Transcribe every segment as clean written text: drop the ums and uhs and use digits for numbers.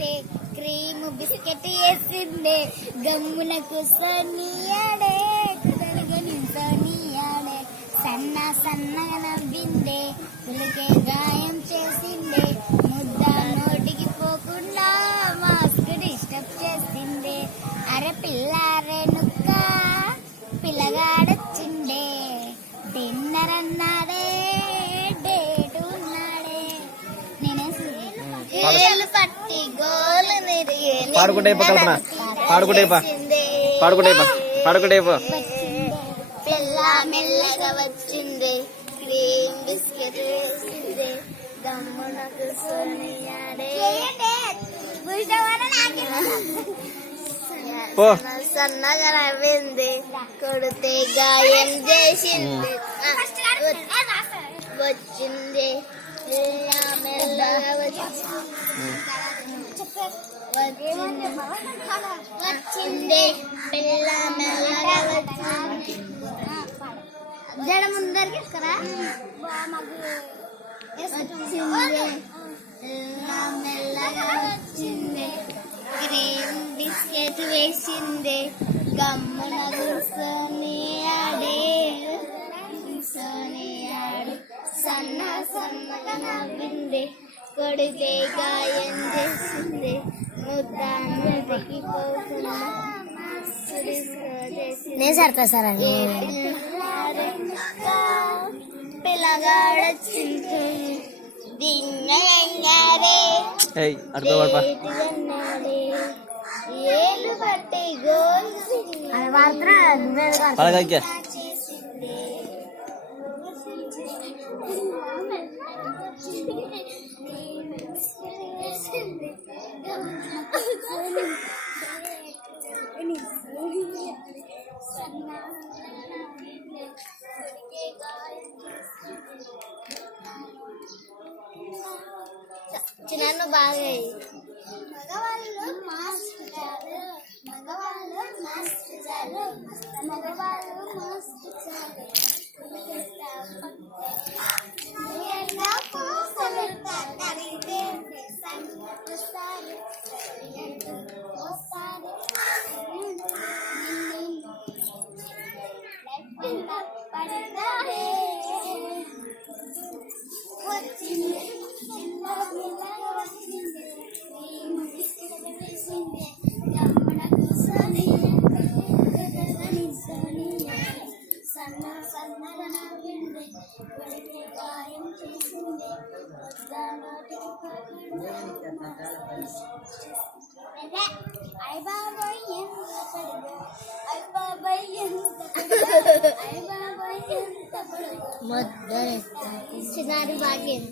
వేసిందే cream biscuit వేసిందే గమ్మున కూసోనియాడే నించోనియాడే సన్న సన్నగా నవ్విందే పులికే గాయం చేసిందే ముద్ద నోటికి పోకుండా మాస్క్ డిస్టర్బ్ చేసిందే అరే పిల్లారే నుక్క పిల్లగాడొచ్చిండే డిన్నర్ అన్నాడే డేట్ ఉన్నాడే నేను పట్టి గోలు పాడుకుంటే పాడుకుంటే పాడుకుంటే పిల్ల మెల్లగా వచ్చింది క్రీమ్ బిస్కెట్ వేసింది గమ్మున కూర్చొనియాడే సన్నగా నవ్వింది కొడితే గాయం చేసింది వచ్చింది మెల్లగా వచ్చింది పిల్ల మెల్లగా వచ్చింది జడ ముందరికి ఇస్తారా వచ్చింది మెల్లగా వచ్చింది క్రీమ్ బిస్కెట్ వేసింది గమ్మున కూర్చొనియాడే సన్న సన్నగా నవ్వింది కొడితే గాయం చేసింది ముద్ద నోటికి పోకుండా నేను సర్తా సార్ అండి పిల్లగాడొచ్చింది దింగరే ఏళ్ళు పట్టి గోల్ చిన్న బాగా మగవాళ్ళు మాస్క్ చాలు మగవాళ్ళు మాస్క్ చాలు మగవాళ్ళు మాస్క్ చాలు సన్నగా నవ్వింది కొడితే గాయం చేసింది చిన్నారి భాగ్యం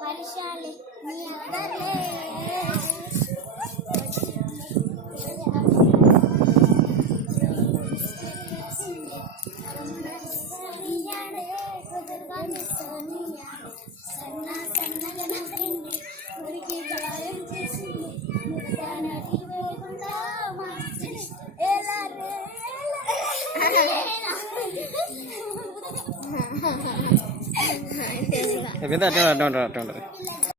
పరిశాలి సన్న సన్నగా నవ్వింది ఊరికి గాయం చేసింది ముద్దానటి వేయకుండా అట్లా